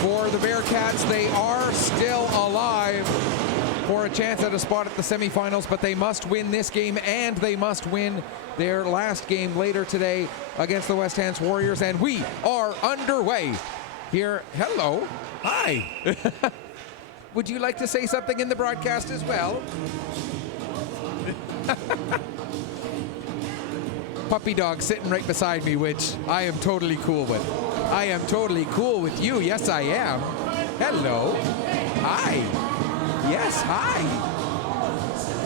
for the Bearcats. They are still alive for a chance at a spot at the semifinals, but they must win this game and they must win their last game later today against the West Hants Warriors. And we are underway here. Hello. Hi. Would you like to say something in the broadcast as well? Puppy dog sitting right beside me, which I am totally cool with. I am totally cool with you. Yes, I am. Hello. Hi. Yes, hi.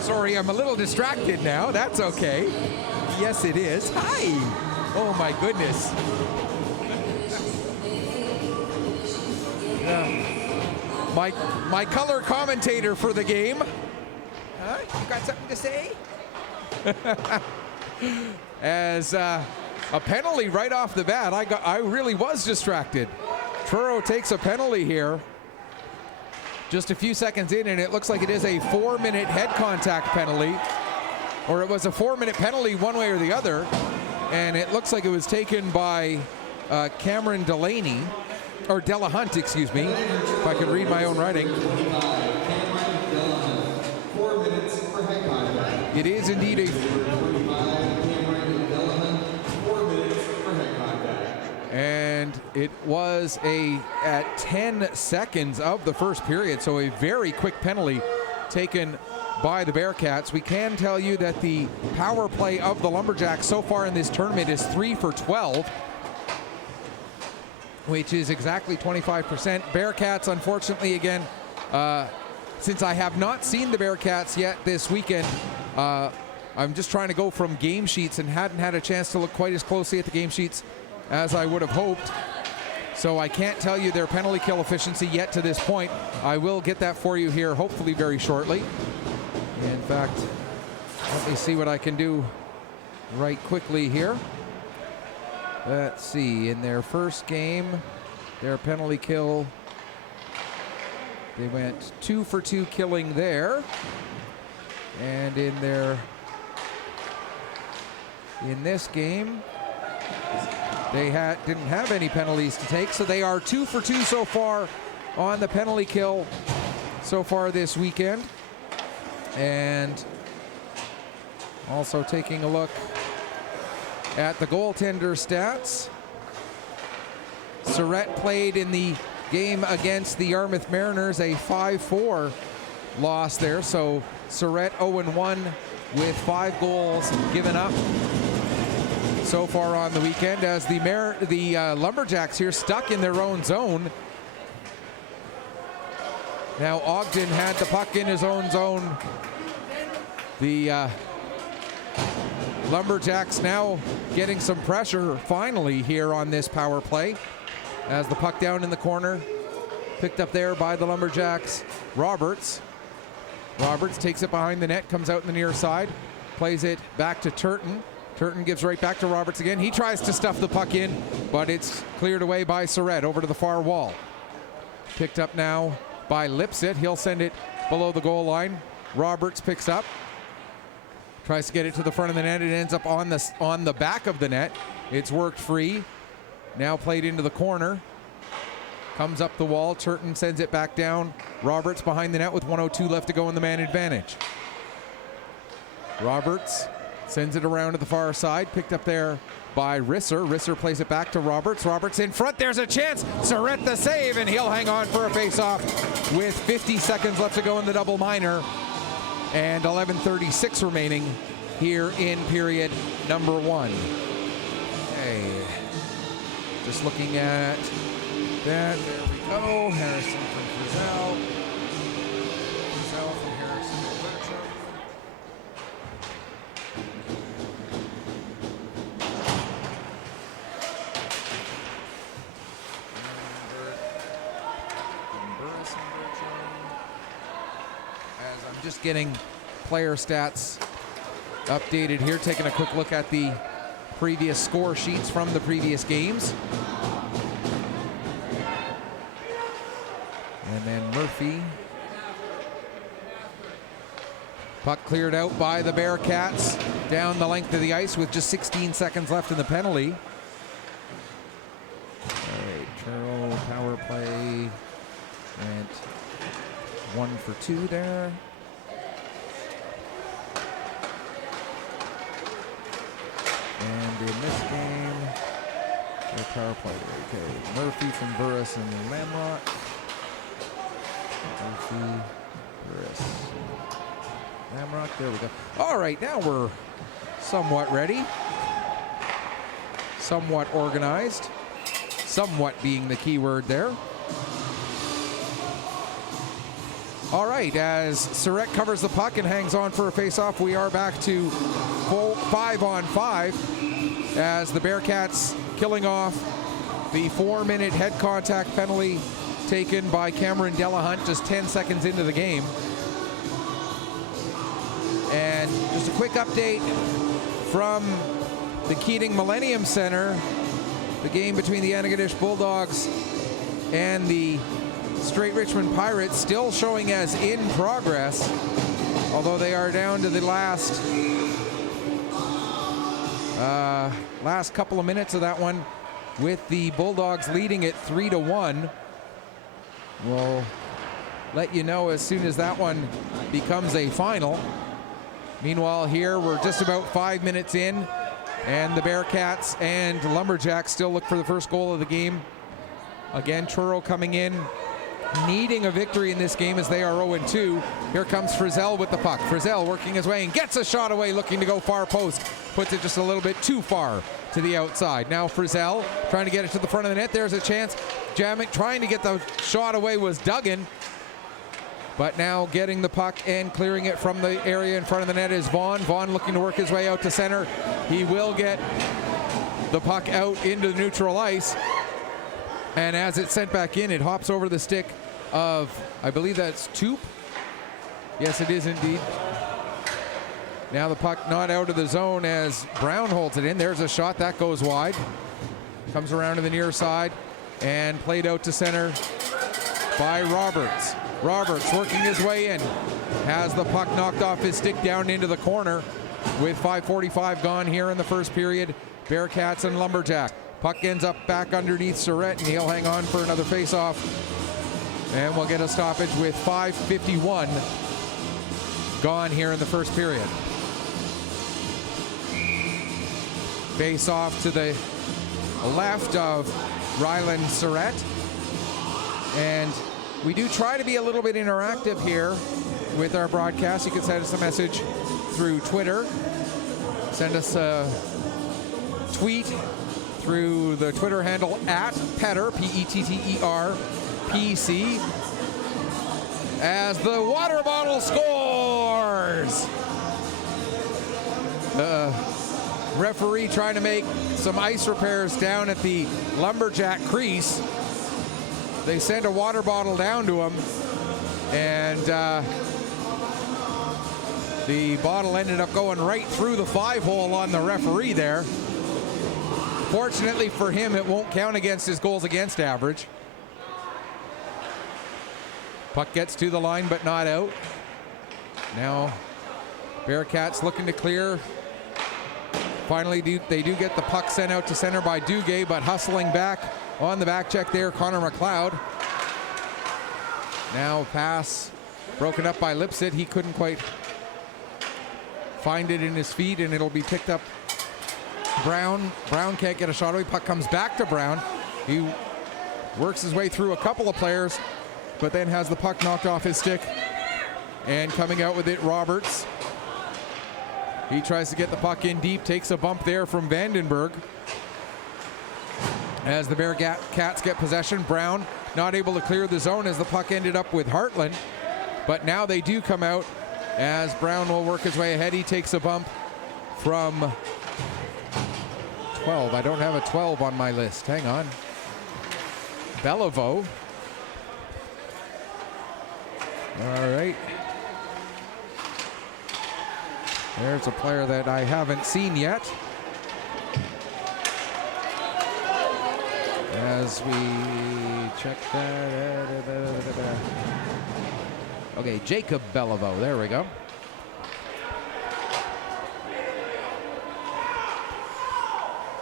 Sorry, I'm a little distracted now. That's okay. Yes, it is. Hi. Oh, my goodness. My color commentator for the game. Huh? You got something to say? As a penalty right off the bat, I really was distracted. Truro takes a penalty here just a few seconds in, and it looks like it is a 4-minute head contact penalty, or it was a 4-minute penalty one way or the other, and it looks like it was taken by Cameron Delaney, or Delahunt, excuse me, if I could read my own writing. It is indeed a... And it was at 10 seconds of the first period, so a very quick penalty taken by the Bearcats. We can tell you that the power play of the Lumberjacks so far in this tournament is 3 for 12, which is exactly 25%. Bearcats, unfortunately, again, since I have not seen the Bearcats yet this weekend, I'm just trying to go from game sheets and hadn't had a chance to look quite as closely at the game sheets as I would have hoped. So I can't tell you their penalty kill efficiency yet to this point. I will get that for you here, hopefully very shortly. In fact, let me see what I can do right quickly here. Let's see, in their first game, their penalty kill, they went 2 for 2 killing there. And in this game, they didn't have any penalties to take, so they are 2 for 2 so far on the penalty kill so far this weekend. And also taking a look at the goaltender stats. Surrett played in the game against the Yarmouth Mariners, a 5-4 loss there. So Surrett 0-1 with 5 goals given up so far on the weekend, as the Lumberjacks here stuck in their own zone. Now Ogden had the puck in his own zone. The Lumberjacks now getting some pressure finally here on this power play, as the puck down in the corner, picked up there by the Lumberjacks. Roberts takes it behind the net, comes out in the near side, plays it back to Turton. Turton gives right back to Roberts again. He tries to stuff the puck in, but it's cleared away by Surrett over to the far wall. Picked up now by Lipset. He'll send it below the goal line. Roberts picks up, tries to get it to the front of the net. It ends up on the back of the net. It's worked free. Now played into the corner. Comes up the wall. Turton sends it back down. Roberts behind the net with 1:02 left to go in the man advantage. Roberts sends it around to the far side, picked up there by Risser. Risser plays it back to Roberts. Roberts in front, there's a chance. Surrett the save, and he'll hang on for a face-off with 50 seconds left to go in the double minor and 11:36 remaining here in period number 1. Okay, just looking at that. There we go. Harrison from Frizzell. Frizzell from Harrison to Bertram. As I'm just getting player stats updated here, taking a quick look at the previous score sheets from the previous games. And then Murphy. Puck cleared out by the Bearcats down the length of the ice with just 16 seconds left in the penalty. All right, Truro power power play went 1 for 2 there. And in this game, their power play. Okay, Murphy from Burris and Lamrock. Murphy, Burris, Lamrock. There we go. All right, now we're somewhat ready. Somewhat organized. Somewhat being the key word there. All right, as Surrett covers the puck and hangs on for a face-off, we are back to 5-on-5 as the Bearcats killing off the 4-minute head contact penalty taken by Cameron Delahunt just 10 seconds into the game. And just a quick update from the Keating Millennium Center, the game between the Antigonish Bulldogs and the Straight Richmond Pirates still showing as in progress, although they are down to the last couple of minutes of that one, with the Bulldogs leading it 3-1. We'll let you know as soon as that one becomes a final. Meanwhile, here we're just about 5 minutes in, and the Bearcats and Lumberjacks still look for the first goal of the game. Again, Truro coming in, needing a victory in this game as they are 0-2. Here comes Frizzell with the puck. Frizzell working his way and gets a shot away, looking to go far post. Puts it just a little bit too far to the outside. Now Frizzell trying to get it to the front of the net. There's a chance. Jamming, trying to get the shot away was Duggan. But now getting the puck and clearing it from the area in front of the net is Vaughn. Vaughn looking to work his way out to center. He will get the puck out into the neutral ice. And as it's sent back in, it hops over the stick of, I believe that's Toop. Yes, it is indeed. Now the puck not out of the zone as Brown holds it in. There's a shot that goes wide. Comes around to the near side and played out to center by Roberts. Roberts working his way in. Has the puck knocked off his stick down into the corner with 5:45 gone here in the first period. Bearcats and Lumberjack. Puck ends up back underneath Surrett, and he'll hang on for another face-off. And we'll get a stoppage with 5:51 gone here in the first period. Face-off to the left of Ryland Surrett. And we do try to be a little bit interactive here with our broadcast. You can send us a message through Twitter. Send us a tweet through the Twitter handle @Petter, P-E-T-T-E-R-P-C, as the water bottle scores. Referee trying to make some ice repairs down at the Lumberjack crease. They send a water bottle down to him, and the bottle ended up going right through the 5-hole on the referee there. Fortunately for him, it won't count against his goals against average. Puck gets to the line, but not out. Now, Bearcats looking to clear. Finally, they do get the puck sent out to center by Duguay, but hustling back on the back check there, Connor McLeod. Now pass broken up by Lipset. He couldn't quite find it in his feet, and it'll be picked up. Brown can't get a shot away. Puck comes back to Brown. He works his way through a couple of players, but then has the puck knocked off his stick. And coming out with it, Roberts. He tries to get the puck in deep, takes a bump there from Vandenberg. As the Bearcats get possession, Brown not able to clear the zone as the puck ended up with Hartland. But now they do come out as Brown will work his way ahead. He takes a bump from 12. I don't have a 12 on my list. Hang on. Beliveau. All right. There's a player that I haven't seen yet. As we check that. Okay, Jacob Beliveau. There we go.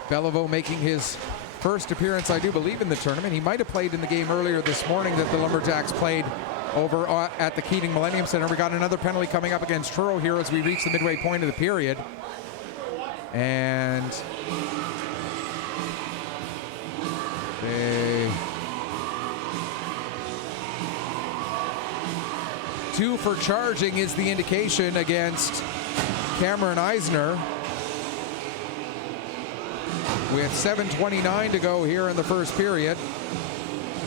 Beliveau making his first appearance, I do believe, in the tournament. He might have played in the game earlier this morning that the Lumberjacks played over at the Keating Millennium Center. We got another penalty coming up against Truro here as we reach the midway point of the period. And two for charging is the indication against Cameron Eisner, with 7:29 to go here in the first period.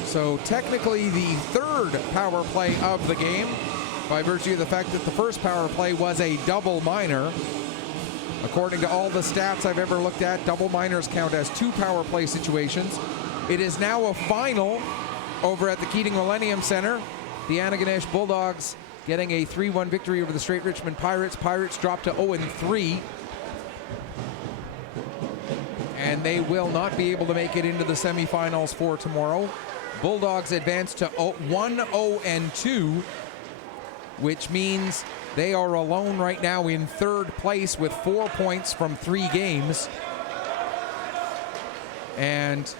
So technically the third power play of the game, by virtue of the fact that the first power play was a double minor. According to all the stats I've ever looked at, double minors count as two power play situations. It is now a final over at the Keating Millennium Center. The Antigonish Bulldogs getting a 3-1 victory over the Straight Richmond Pirates. Pirates drop to 0-3. And they will not be able to make it into the semifinals for tomorrow. Bulldogs advance to 1-0-2, which means they are alone right now in third place with 4 points from 3 games. And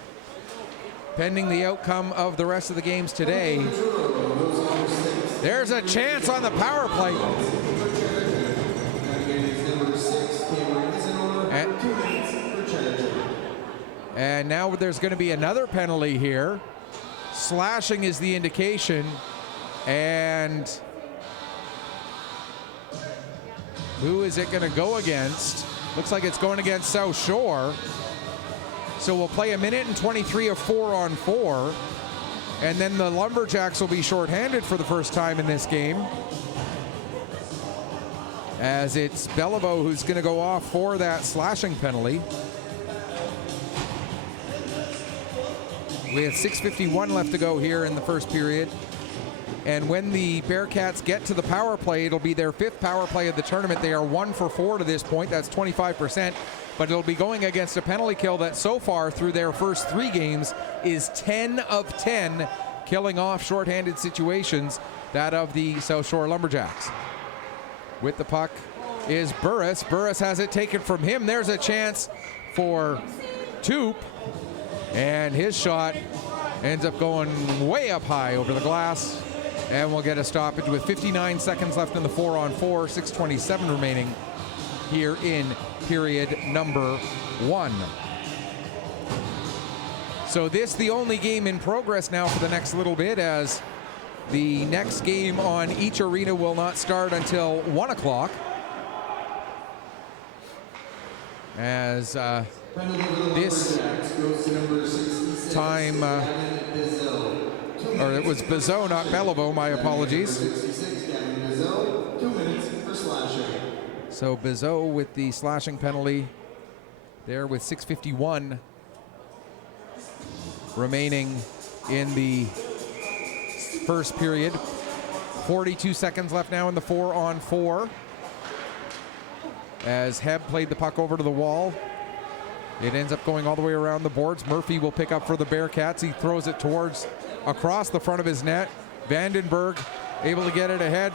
pending the outcome of the rest of the games today, there's a chance on the power play. And now there's going to be another penalty here. Slashing is the indication. And who is it going to go against? Looks like it's going against South Shore. So we'll play 1:23 of 4-on-4. And then the Lumberjacks will be shorthanded for the first time in this game, as it's Beliveau who's going to go off for that slashing penalty. We have 6:51 left to go here in the first period. And when the Bearcats get to the power play, it'll be their 5th power play of the tournament. They are 1 for 4 to this point. That's 25%. But it'll be going against a penalty kill that so far through their first 3 games is 10 of 10, killing off shorthanded situations, that of the South Shore Lumberjacks. With the puck is Burris. Burris has it taken from him. There's a chance for Toop. And his shot ends up going way up high over the glass. And we'll get a stoppage with 59 seconds left in the 4-on-4, 6:27 remaining here in period number 1. So this the only game in progress now for the next little bit, as the next game on each arena will not start until 1 o'clock. As this time, or it was Bizot, not Beliveau, my apologies. So Bizot with the slashing penalty there with 6:51 remaining in the first period. 42 seconds left now in the 4-on-4. As Heb played the puck over to the wall. It ends up going all the way around the boards. Murphy will pick up for the Bearcats. He throws it towards across the front of his net. Vandenberg able to get it ahead.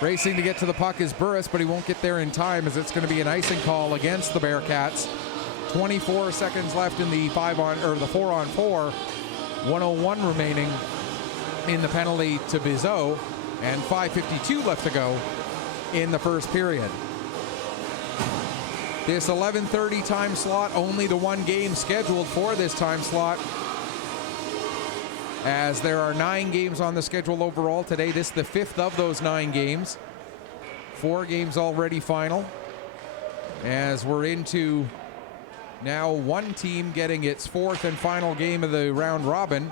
Racing to get to the puck is Burris, but he won't get there in time, as it's going to be an icing call against the Bearcats. 24 seconds left in the 4-on-4. 1:01 remaining in the penalty to Bizot, and 5:52 left to go in the first period. This 11:30 time slot, only the one game scheduled for this time slot, as there are 9 games on the schedule overall today. This is the 5th of those 9 games. 4 games already final, as we're into now one team getting its 4th and final game of the round robin.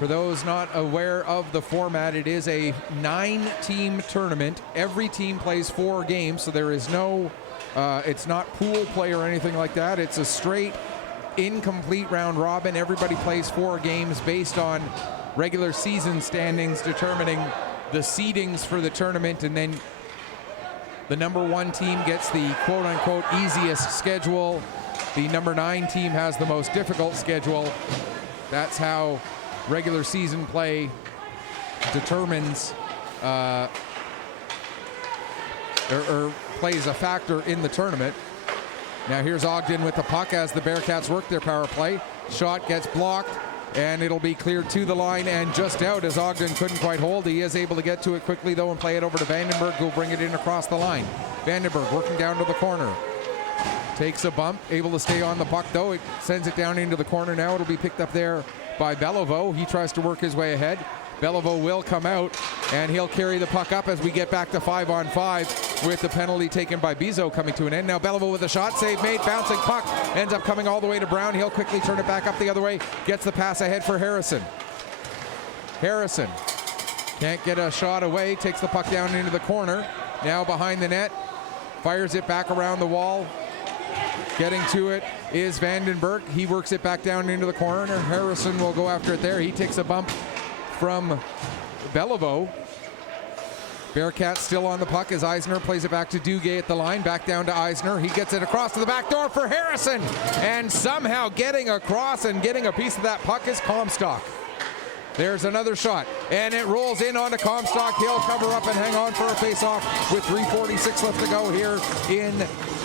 For those not aware of the format, it is a 9-team tournament. Every team plays 4 games, so there is no, it's not pool play or anything like that. It's a straight incomplete round robin. Everybody plays 4 games based on regular season standings, determining the seedings for the tournament, and then the number 1 team gets the quote-unquote easiest schedule. The number 9 team has the most difficult schedule. That's how regular season play determines or plays a factor in the tournament. Now here's Ogden with the puck as the Bearcats work their power play. Shot gets blocked, and it'll be cleared to the line and just out as Ogden couldn't quite hold. He is able to get to it quickly, though, and play it over to Vandenberg, who'll bring it in across the line. Vandenberg working down to the corner. Takes a bump, able to stay on the puck, though. It sends it down into the corner now. It'll be picked up there by Beliveau. He tries to work his way ahead. Beliveau will come out, and he'll carry the puck up as we get back to 5-on-5 with the penalty taken by Bizo coming to an end. Now Beliveau with a shot, save made, bouncing puck, ends up coming all the way to Brown. He'll quickly turn it back up the other way, gets the pass ahead for Harrison. Harrison can't get a shot away, takes the puck down into the corner. Now behind the net, fires it back around the wall. Getting to it is Vandenberg. He works it back down into the corner. Harrison will go after it there. He takes a bump from Beliveau. Bearcats still on the puck as Eisner plays it back to Duguay at the line. Back down to Eisner. He gets it across to the back door for Harrison. And somehow getting across and getting a piece of that puck is Comstock. There's another shot, and it rolls in onto Comstock. He'll cover up and hang on for a face-off with 3:46 left to go here in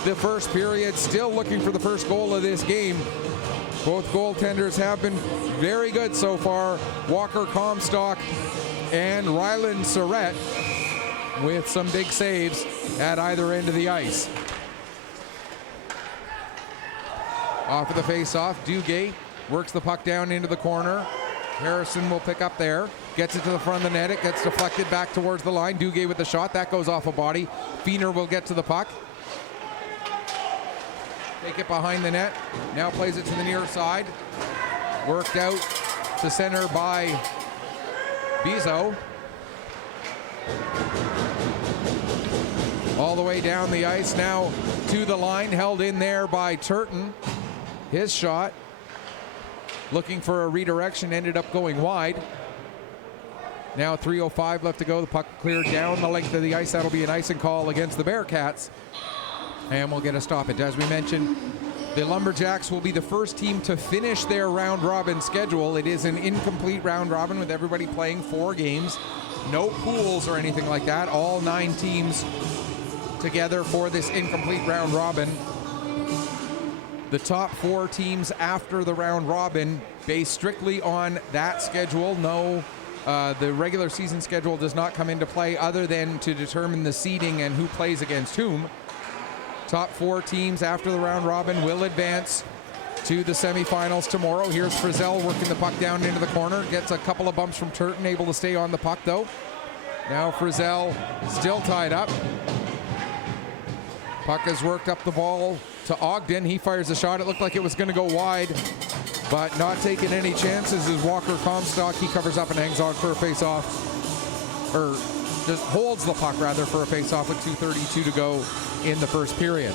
the first period. Still looking for the first goal of this game. Both goaltenders have been very good so far. Walker Comstock and Ryland Surrett with some big saves at either end of the ice. Off of the face-off, Duguay works the puck down into the corner. Harrison will pick up there, gets it to the front of the net. It gets deflected back towards the line. Duguay with the shot. That goes off a body. Feener will get to the puck. Take it behind the net. Now plays it to the near side. Worked out to center by Bizo. All the way down the ice now to the line. Held in there by Turton. His shot. Looking for a redirection, ended up going wide. Now 3:05 left to go. The puck cleared down the length of the ice. That'll be an icing call against the Bearcats. And we'll get a stoppage. As we mentioned, the Lumberjacks will be the first team to finish their round robin schedule. It is an incomplete round robin with everybody playing 4 games. No pools or anything like that. All 9 teams together for this incomplete round robin. The top 4 teams after the round robin, based strictly on that schedule. No, the regular season schedule does not come into play other than to determine the seeding and who plays against whom. Top 4 teams after the round robin will advance to the semifinals tomorrow. Here's Frizzell working the puck down into the corner. Gets a couple of bumps from Turton, able to stay on the puck though. Now Frizzell still tied up. Puck has worked up the ball to Ogden. He fires a shot. It looked like it was going to go wide, but not taking any chances is Walker Comstock. He covers up and hangs on for a face-off, or just holds the puck rather for a face-off with 2:32 to go in the first period.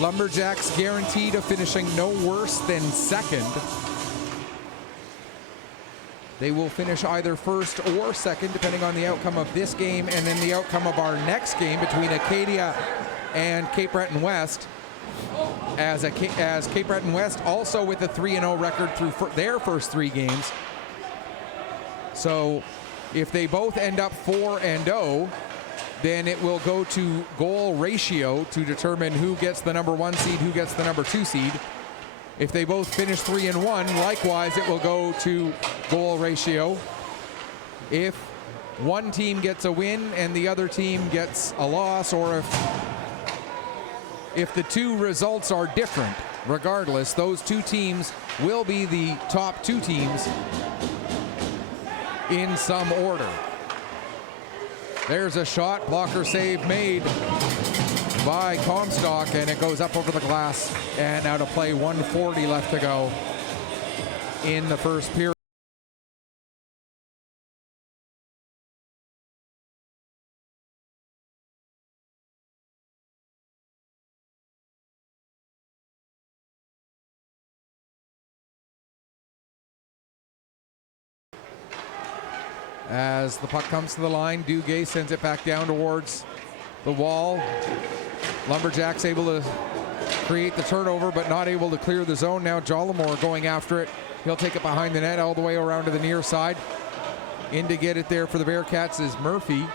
Lumberjacks guaranteed of finishing no worse than second. They will finish either first or second, depending on the outcome of this game and then the outcome of our next game between Acadia and Cape Breton West. As Cape Breton West also with a 3-0 record through their first 3 games. So if they both end up 4-0, then it will go to goal ratio to determine who gets the number 1 seed, who gets the number 2 seed. If they both finish 3-1, likewise, it will go to goal ratio. If one team gets a win and the other team gets a loss, or if the 2 results are different, regardless, those 2 teams will be the top 2 teams in some order. There's a shot, blocker save made by Comstock, and it goes up over the glass and out of play. 1:40 left to go in the first period. As the puck comes to the line, Duguay sends it back down towards the wall. Lumberjacks able to create the turnover, but not able to clear the zone. Now Jollimore going after it. He'll take it behind the net all the way around to the near side. In to get it there for the Bearcats is Murphy.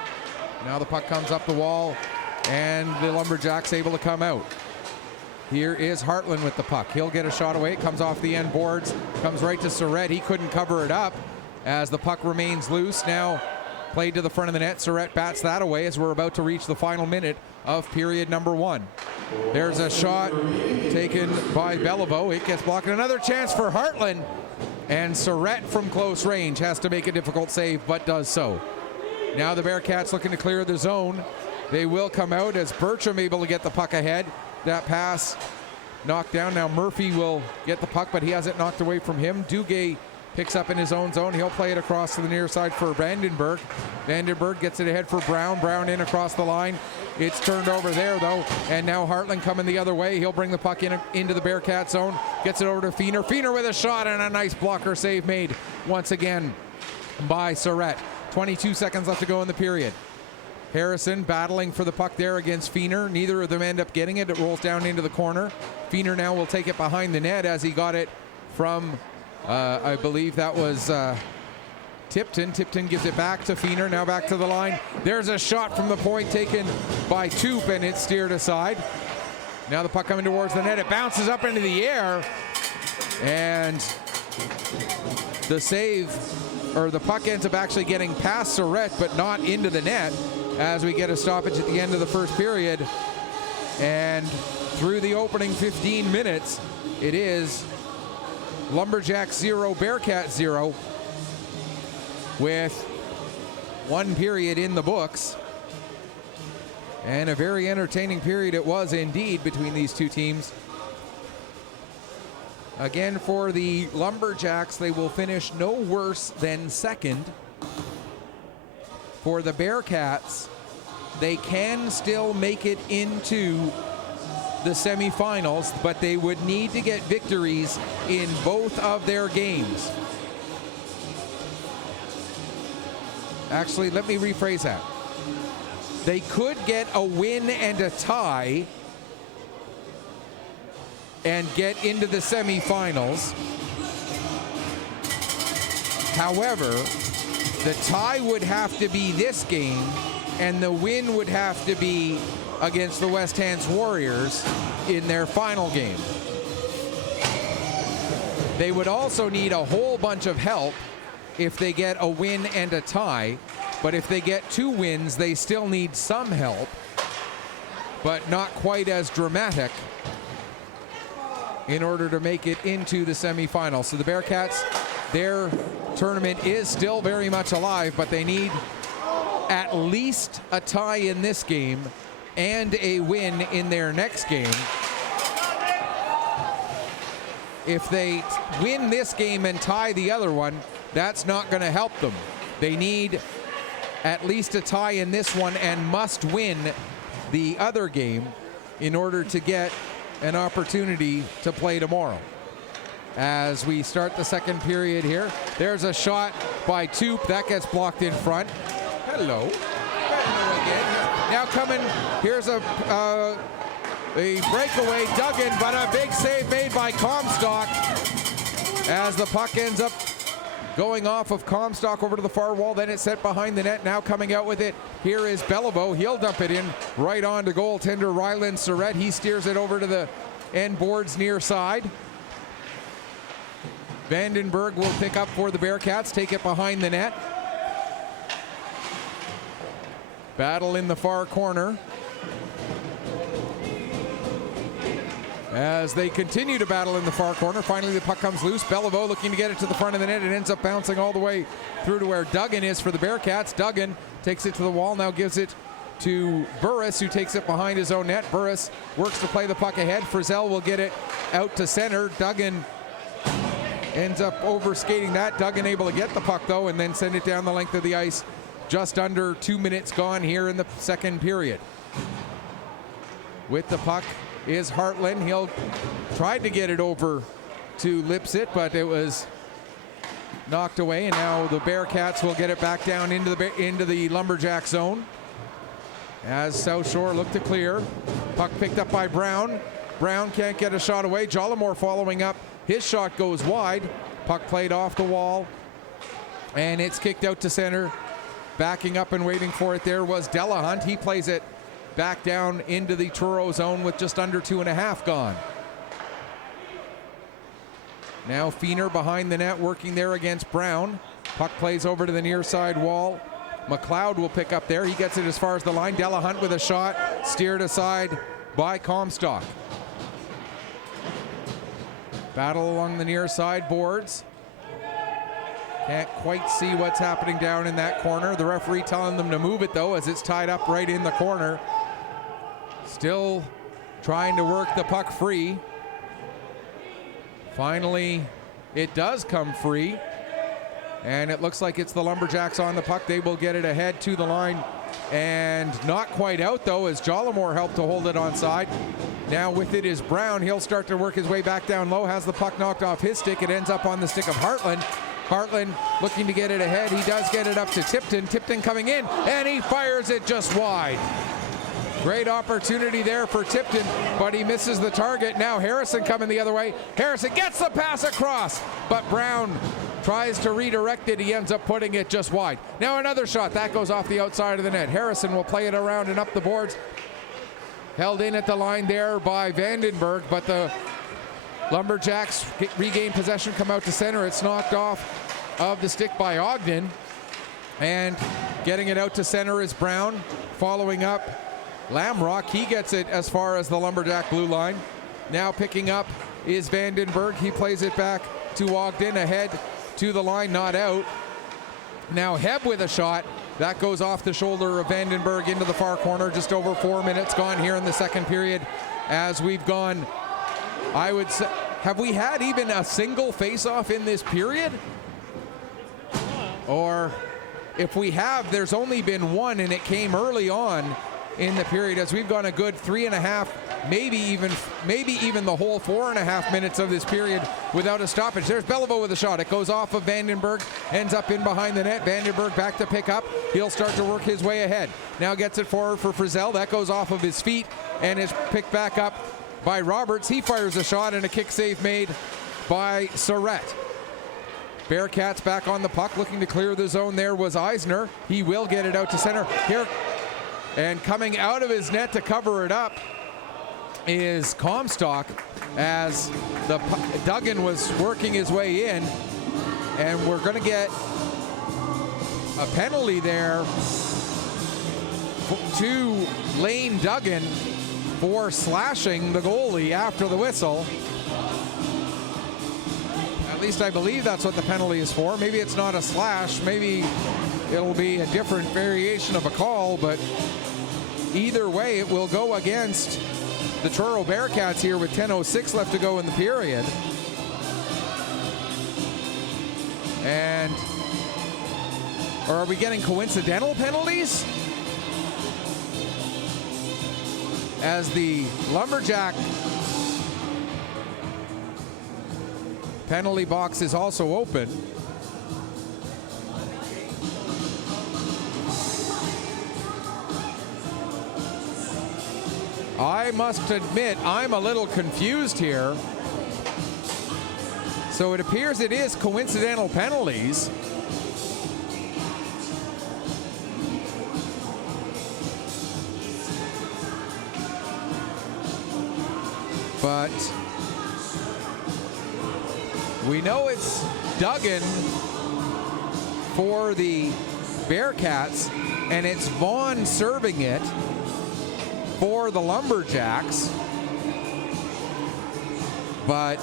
Now the puck comes up the wall and the Lumberjacks able to come out. Here is Hartland with the puck. He'll get a shot away. It comes off the end boards, comes right to Surratt. He couldn't cover it up as the puck remains loose. Now played to the front of the net. Surratt bats that away as we're about to reach the final minute of period number 1. There's a shot taken by Beliveau. It gets blocked. Another chance for Hartland. And Surratt from close range has to make a difficult save, but does so. Now the Bearcats looking to clear the zone. They will come out as Bertram able to get the puck ahead. That pass knocked down. Now Murphy will get the puck, but he has it knocked away from him. Duguay picks up in his own zone. He'll play it across to the near side for Vandenberg. Vandenberg gets it ahead for Brown. Brown in across the line. It's turned over there, though, and now Hartland coming the other way. He'll bring the puck into the Bearcat zone. Gets it over to Feener. Feener with a shot and a nice blocker save made once again by Surratt. 22 seconds left to go in the period. Harrison battling for the puck there against Feener. Neither of them end up getting it. It rolls down into the corner. Feener now will take it behind the net as he got it from, I believe that was Tipton. Tipton gives it back to Feener. Now back to the line. There's a shot from the point taken by Toop, and it's steered aside. Now the puck coming towards the net. It bounces up into the air, and the save, or the puck ends up actually getting past Surratt, but not into the net, as we get a stoppage at the end of the first period. And through the opening 15 minutes, it is Lumberjacks 0, Bearcats 0, with one period in the books. And a very entertaining period it was indeed between these two teams. Again, for the Lumberjacks, they will finish no worse than second. For the Bearcats, they can still make it into the semifinals, but they would need to get victories in both of their games. Actually, let me rephrase that. They could get a win and a tie and get into the semifinals. However, the tie would have to be this game, and the win would have to be against the West Hants Warriors in their final game. They would also need a whole bunch of help if they get a win and a tie, but if they get 2 wins, they still need some help, but not quite as dramatic in order to make it into the semifinals. So the Bearcats, their tournament is still very much alive, but they need at least a tie in this game and a win in their next game. If they win this game and tie the other one, that's not going to help them. They need at least a tie in this one and must win the other game in order to get an opportunity to play tomorrow. As we start the second period here, there's a shot by Toop that gets blocked in front. Hello again. Now coming, here's a breakaway, Duggan, but a big save made by Comstock as the puck ends up going off of Comstock over to the far wall. Then it's set behind the net. Now coming out with it, here is Beliveau. He'll dump it in right on to goaltender Ryland Surratt. He steers it over to the end boards near side. Vandenberg will pick up for the Bearcats, take it behind the net. Battle in the far corner as they continue to battle in the far corner. Finally, the puck comes loose. Beliveau looking to get it to the front of the net. It ends up bouncing all the way through to where Duggan is for the Bearcats. Duggan takes it to the wall, now gives it to Burris, who takes it behind his own net. Burris works to play the puck ahead. Frizzell will get it out to center. Duggan ends up overskating that. Duggan able to get the puck, though, and then send it down the length of the ice. Just under 2 minutes gone here in the second period. With the puck is Hartland. He'll try to get it over to Lipset, but it was knocked away, and now the Bearcats will get it back down into the Lumberjack zone as South Shore look to clear. Puck picked up by Brown. Brown can't get a shot away. Jollimore following up. His shot goes wide. Puck played off the wall, and it's kicked out to center. Backing up and waiting for it there was Delahunt. He plays it back down into the Truro zone with just under 2.5 gone. Now Feener behind the net working there against Brown. Puck plays over to the near side wall. McLeod will pick up there. He gets it as far as the line. Delahunt with a shot, steered aside by Comstock. Battle along the near side boards. Can't quite see what's happening down in that corner. The referee telling them to move it though, as it's tied up right in the corner. Still trying to work the puck free. Finally, it does come free. And it looks like it's the Lumberjacks on the puck. They will get it ahead to the line. And not quite out though, as Jollimore helped to hold it onside. Now with it is Brown. He'll start to work his way back down low. Has the puck knocked off his stick. It ends up on the stick of Hartland. Hartland looking to get it ahead. He does get it up to Tipton. Tipton coming in, and he fires it just wide. Great opportunity there for Tipton, but he misses the target. Now Harrison coming the other way. Harrison gets the pass across, but Brown tries to redirect it. He ends up putting it just wide. Now another shot. That goes off the outside of the net. Harrison will play it around and up the boards. Held in at the line there by Vandenberg, but the Lumberjacks regain possession, come out to center. It's knocked off of the stick by Ogden. And getting it out to center is Brown. Following up, Lamrock. He gets it as far as the Lumberjack blue line. Now picking up is Vandenberg. He plays it back to Ogden, ahead to the line, not out. Now Heb with a shot. That goes off the shoulder of Vandenberg into the far corner. Just over 4 minutes gone here in the second period, as we've gone, I would say, have we had even a single face-off in this period? Or if we have, there's only been one, and it came early on in the period, as we've gone a good 3.5, maybe even the whole 4.5 minutes of this period without a stoppage. There's Beliveau with a shot. It goes off of Vandenberg, ends up in behind the net. Vandenberg back to pick up. He'll start to work his way ahead. Now gets it forward for Frizzell. That goes off of his feet and is picked back up by Roberts. He fires a shot, and a kick save made by Surratt. Bearcats back on the puck, looking to clear the zone. There was Eisner. He will get it out to center. Here, and coming out of his net to cover it up is Comstock, as Duggan was working his way in, and we're going to get a penalty there to Lane Duggan for slashing the goalie after the whistle. At least I believe that's what the penalty is for. Maybe it's not a slash, maybe it'll be a different variation of a call, but either way, it will go against the Truro Bearcats here with 10:06 left to go in the period. And, or are we getting coincidental penalties? As the Lumberjack penalty box is also open. I must admit, I'm a little confused here. So it appears it is coincidental penalties. But we know it's Duggan for the Bearcats, and it's Vaughn serving it for the Lumberjacks. But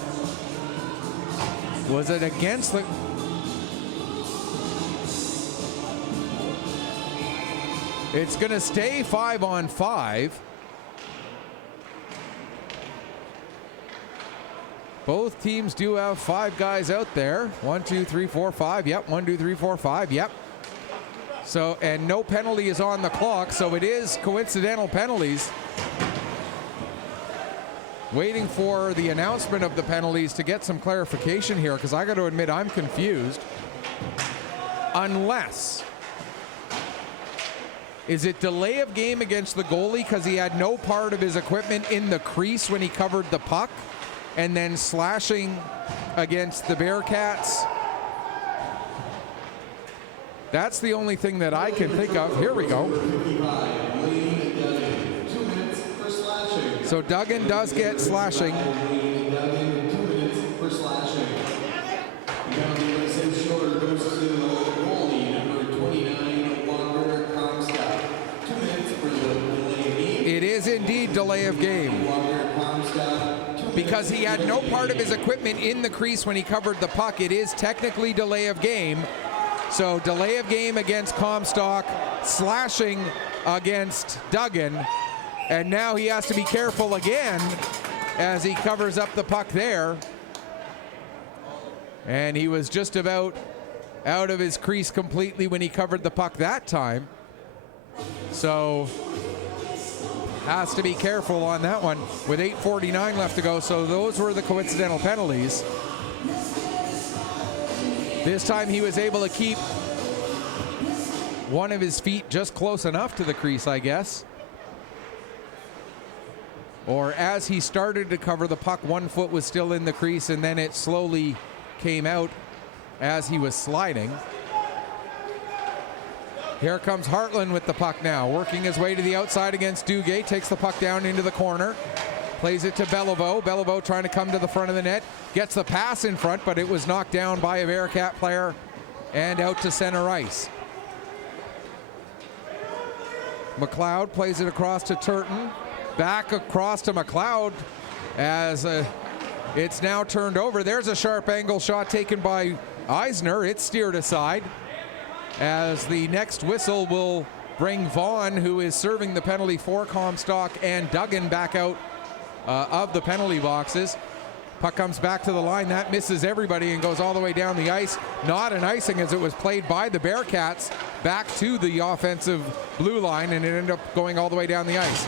was it against the... It's going to stay 5-on-5. Both teams do have 5 guys out there. 1, 2, 3, 4, 5. Yep, 1, 2, 3, 4, 5. Yep. So, and no penalty is on the clock, so it is coincidental penalties. Waiting for the announcement of the penalties to get some clarification here, because I got to admit I'm confused. Unless, is it delay of game against the goalie because he had no part of his equipment in the crease when he covered the puck, and then slashing against the Bearcats? That's the only thing that I can think of. Here we go. So Duggan does get slashing. It is indeed delay of game, because he had no part of his equipment in the crease when he covered the puck. It is technically delay of game. So delay of game against Comstock, slashing against Duggan, and now he has to be careful again as he covers up the puck there. And he was just about out of his crease completely when he covered the puck that time. So has to be careful on that one with 8:49 left to go. So those were the coincidental penalties. This time he was able to keep one of his feet just close enough to the crease, I guess. Or as he started to cover the puck, one foot was still in the crease, and then it slowly came out as he was sliding. Here comes Hartland with the puck now, working his way to the outside against Duguay, takes the puck down into the corner, plays it to Beliveau. Beliveau trying to come to the front of the net, gets the pass in front, but it was knocked down by a Bearcat player and out to center ice. McLeod plays it across to Turton, back across to McLeod as it's now turned over. There's a sharp angle shot taken by Eisner. It's steered aside as the next whistle will bring Vaughn, who is serving the penalty for Comstock, and Duggan back out of the penalty boxes. Puck comes back to the line. That misses everybody and goes all the way down the ice. Not an icing, as it was played by the Bearcats back to the offensive blue line, and it ended up going all the way down the ice.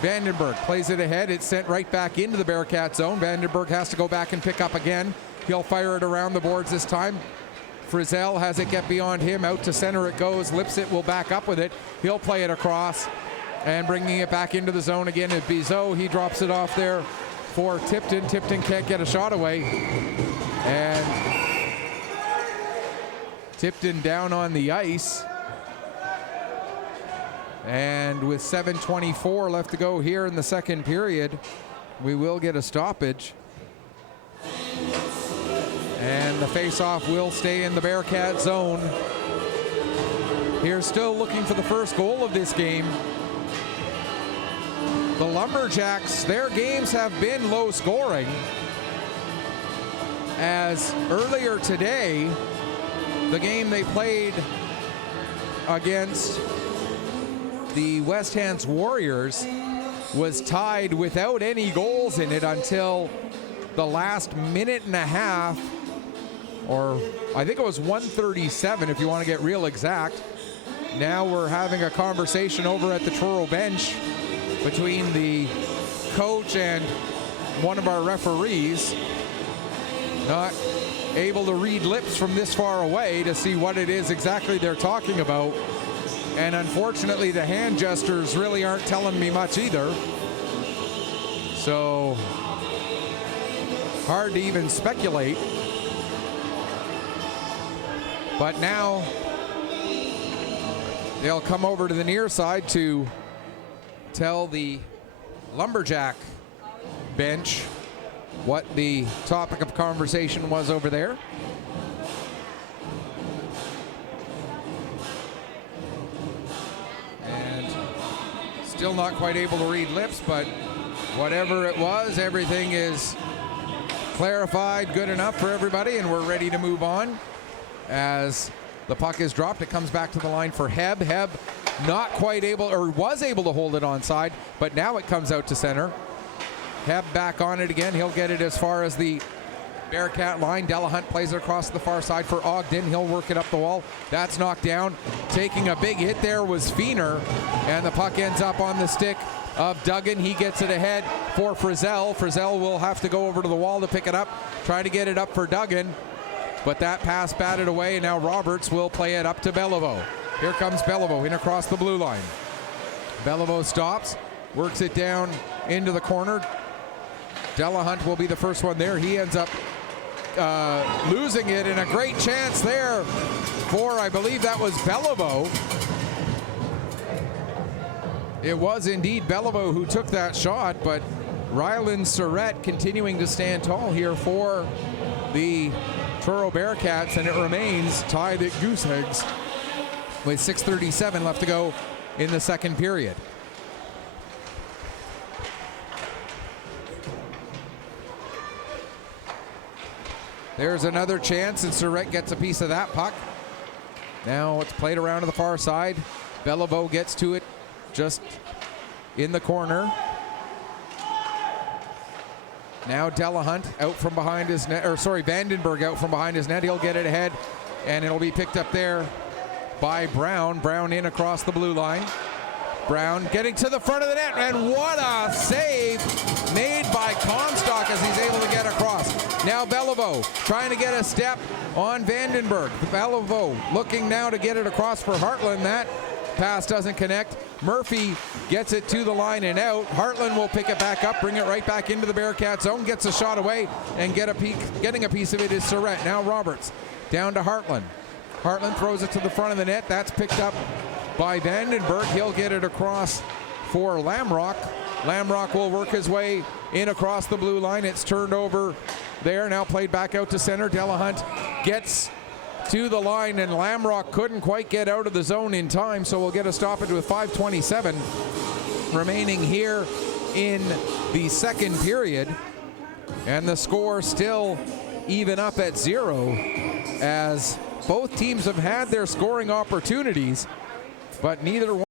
Vandenberg plays it ahead. It's sent right back into the Bearcat zone. Vandenberg has to go back and pick up again. He'll fire it around the boards this time. Frizzell has it get beyond him. Out to center it goes. Lipset will back up with it. He'll play it across and bringing it back into the zone again at Bizot. He drops it off there for Tipton. Tipton can't get a shot away. And Tipton down on the ice. And with 7:24 left to go here in the second period, we will get a stoppage. And the face-off will stay in the Bearcat zone. Here's still looking for the first goal of this game. The Lumberjacks, their games have been low scoring, as earlier today, the game they played against the West Hants Warriors was tied without any goals in it until the last minute and a half, or I think it was 1:37 if you want to get real exact. Now we're having a conversation over at the Truro bench between the coach and one of our referees. Not able to read lips from this far away to see what it is exactly they're talking about. And unfortunately, the hand gestures really aren't telling me much either. So hard to even speculate. But now they'll come over to the near side to tell the Lumberjack bench what the topic of conversation was over there. And still not quite able to read lips, but whatever it was, everything is clarified, good enough for everybody, and we're ready to move on. As the puck is dropped, it comes back to the line for Heb. Heb not quite able, or was able to hold it onside, but now it comes out to center. Heb back on it again. He'll get it as far as the Bearcat line. Delahunt plays it across the far side for Ogden. He'll work it up the wall. That's knocked down. Taking a big hit there was Feener, and the puck ends up on the stick of Duggan. He gets it ahead for Frizzell. Frizzell will have to go over to the wall to pick it up, try to get it up for Duggan, but that pass batted away, and now Roberts will play it up to Beliveau. Here comes Beliveau in across the blue line. Beliveau stops, works it down into the corner. Delahunt will be the first one there. He ends up losing it, and a great chance there for, I believe that was Beliveau. It was indeed Beliveau who took that shot, but Ryland Surratt continuing to stand tall here for the Truro Bearcats, and it remains tied at goose eggs with 6:37 left to go in the second period. There's another chance, and Surratt gets a piece of that puck. Now it's played around to the far side. Beliveau gets to it just in the corner. Now Delahunt out from behind his net, or sorry, Vandenberg out from behind his net. He'll get it ahead, and it'll be picked up there by Brown. Brown in across the blue line. Brown getting to the front of the net, and what a save made by Comstock as he's able to get across. Now Beliveau trying to get a step on Vandenberg. Beliveau looking now to get it across for Hartland. That pass doesn't connect. Murphy gets it to the line and out. Hartland will pick it back up, bring it right back into the Bearcat zone, gets a shot away, and getting a piece of it is Surratt. Now Roberts down to Hartland. Hartland throws it to the front of the net. That's picked up by Vandenberg. He'll get it across for Lamrock. Lamrock will work his way in across the blue line. It's turned over there. Now played back out to center. Delahunt gets to the line, and Lamrock couldn't quite get out of the zone in time, so we'll get a stoppage with 5:27 remaining here in the second period. And the score still even up at 0 as both teams have had their scoring opportunities, but neither one